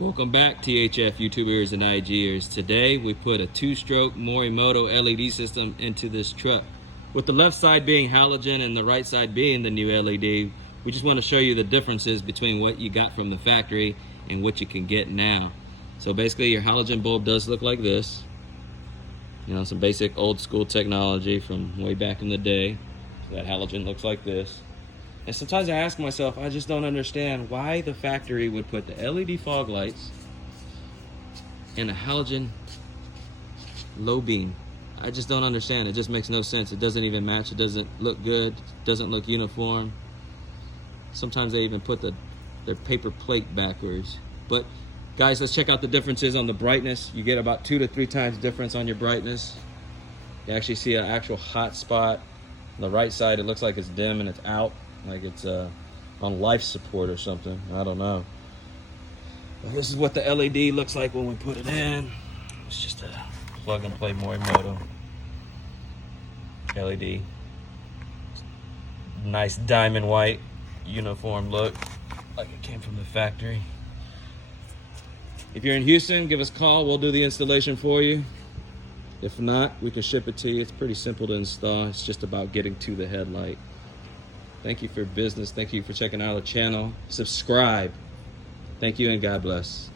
Welcome back, THF YouTubers and IGers. Today we put a two-stroke Morimoto LED system into this truck. With the left side being halogen and the right side being the new LED, we just want to show you the differences between what you got from the factory and what you can get now. So basically your halogen bulb does look like this. You know, some basic old school technology from way back in the day. So that halogen looks like this. And sometimes I ask myself, I just don't understand why the factory would put the LED fog lights and a halogen low beam. I just don't understand. It just makes no sense. It doesn't even match. It doesn't look good. It doesn't look uniform. Sometimes they even put their paper plate backwards. But guys, let's check out the differences on the brightness. You get about 2 to 3 times difference on your brightness. You actually see an actual hot spot. On the right side, it looks like it's dim and it's out. Like it's on life support or something. I don't know. But this is what the LED looks like when we put it in. It's just a plug and play Morimoto LED. Nice diamond white uniform look, like it came from the factory. If you're in Houston, give us a call. We'll do the installation for you. If not, we can ship it to you. It's pretty simple to install. It's just about getting to the headlight. Thank you for your business. Thank you for checking out the channel. Subscribe. Thank you and God bless.